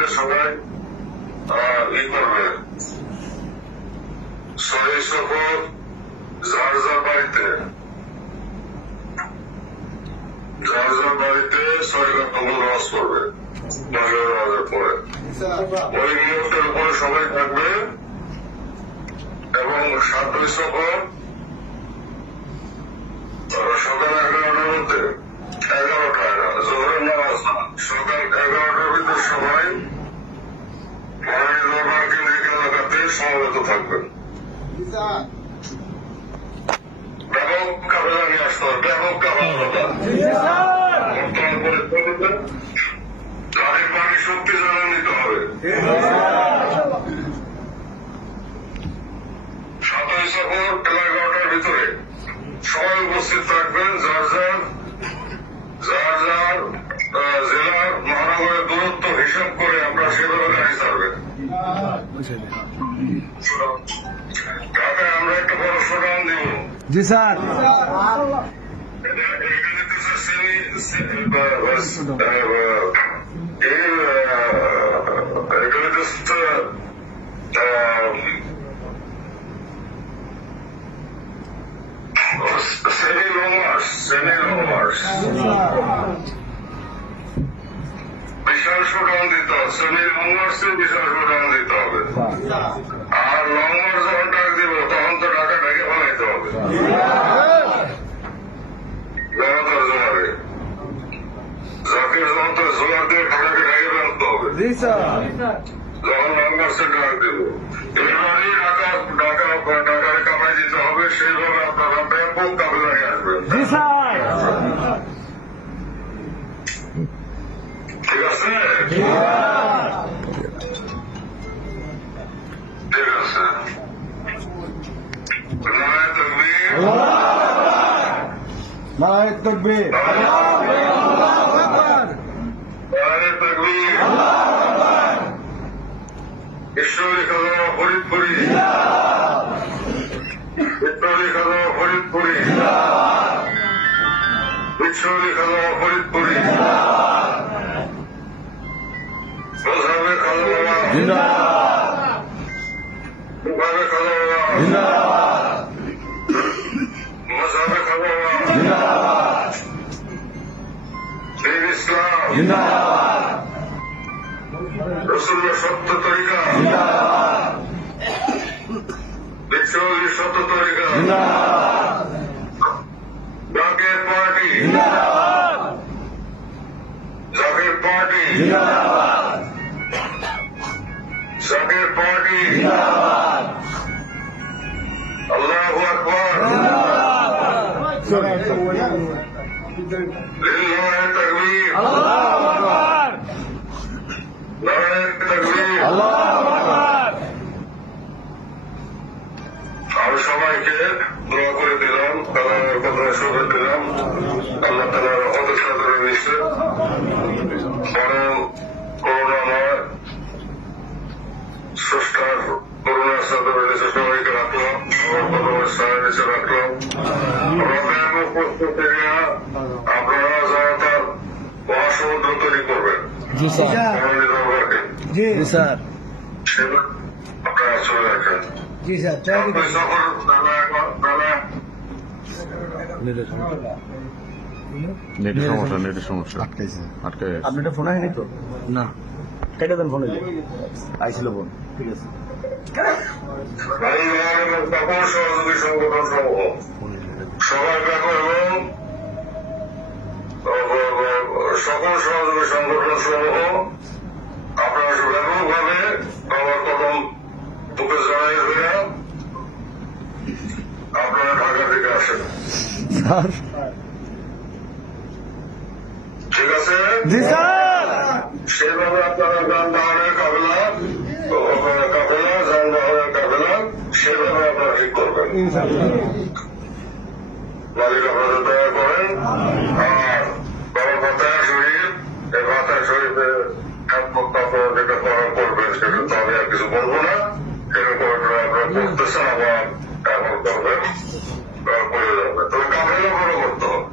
থেকে সবাই ই করবে, সহি সফর যার যার বাড়িতে সহি কবুল নামাজ পড়বে, নামাজের পরে ওই নিয়মটার উপরে সবাই থাকবে। এবং 7 সফর সকাল 11টার মধ্যে, 11টায় না, জোহরের নামাজ না, সকাল 11টার ভিতর সবাই দরবার কেন্দ্রিক এলাকাতে সমবেত থাকবেন। ব্যাপক কাফেলা নিয়ে আসতে হবে, ব্যাপক কাফেলা। বর্তমান পরিস্থিতিতে গাড়ির বাড়ি শক্তি জানা নিতে হবে। 7 সফর বেলা 11টার ভিতরে সবাই উপস্থিত থাকবেন। যার যার জেলার মহানগরের দূরত্ব হিসাব করে আমরা সেভাবে গাড়ি ছাড়বেন। ঢাকায় আমরা একটা বড় শোডাউন দিব। জি স্যার। বিশাল শোডাউন দিতে হবে, সেমি লং মার্চে বিশাল শোডাউন দিতে হবে। আর লং মার্চ যখন ডাক দিব তখন তো ঢাকা ঢেকে ফেলাইতে হবে জনতার জোয়ারে। জাকির জনতার জোয়ার দিয়ে ঢাকাকে ঢেকে ফেলতে হবে যখন লং মার্চে ডাক দিব। এবারই ঢাকার কামাই দিতে হবে, সেইভাবে আপনারা ব্যাপক কাফেলা নিয়ে আসবেন। ঠিক আছে, ঠিক আছে। নারায়ে তাকবীর, নারায়ে তাকবীর, নারায়ে তাকবীর। ঈশ্বরী খাজা ফরিদপুরি, ঈশ্বরী খাজা ফরিদপুরি, ঈশ্বরী খাজা ফরিদপুরি। মজহাবে খাজা বাবা জিন্দাবাদ, মজহাবে খাজা বাবা জিন্দাবাদ, মজহাবে খাজা বাবা জিন্দাবাদ, দীন ইসলাম জিন্দাবাদ, রাসূলুল্লাহ সত্য তরিকা জিন্দাবাদ, বিশ্বলী সত্য তরিকা জিন্দাবাদ, জাকের পার্টি জিন্দাবাদ, জাকের পার্টি জিন্দাবাদ, জাকের পার্টি জিন্দাবাদ, আল্লাহু আকবার, লিল্লাহি তাকবীর, আল্লাহু আকবার, নারায়ে তাকবীর, আল্লাহু আকবার। আমি সবাইকে দোয়া করে দিলাম, কালামের কথা শুনে দিলাম। আল্লাহ তাআলার রহমতের সাগরে নিচ্ছে পরম করুণাময় স্রষ্টার করুণার সাগরে নিচে সবাইকে রাখলাম, আমার কদমের ছায়ার নিচে রাখলাম। রবের উপস্থিতি নিয়ে আপনারা যারা তার মহাসমুদ্র তৈরি করবেন দরবারকে, জি স্যার, সেগুলো আপনারা চলে রাখেন। জি স্যার। নেটের সমস্যা আটকে আপনি এটা ফোন আসেনি তো? না, কেটে দেন ফোন, আইছিল ফোন। ঠিক আছে। সকল সহযোগী সংগঠন সমূহ সবাই ব্যাপক এবং সকল সহযোগী সংগঠন সমূহ আপনারা ব্যাপকভাবে আমার কদম বুকে জড়াই হয়ে আপনারা ঢাকা থেকে আসেন। ঠিক আছে, সেভাবে আপনারা যানবাহনের কাফেলা যানবাহনের কাফেলা সেভাবে আপনারা ঠিক করবেন। মালিক আপনাদের দয়া করেন। আর বাবা ফাতাহ শরীফ, এই ফাতাহ শরীফে আপনারা যেটা করবেন সেটা তো আমি আর কিছু বলবো না। সেটা আপনারা করতেছেন, আবার এখন করবেন, করে যাবেন। তবে কাফেলা বড় করতে হবে।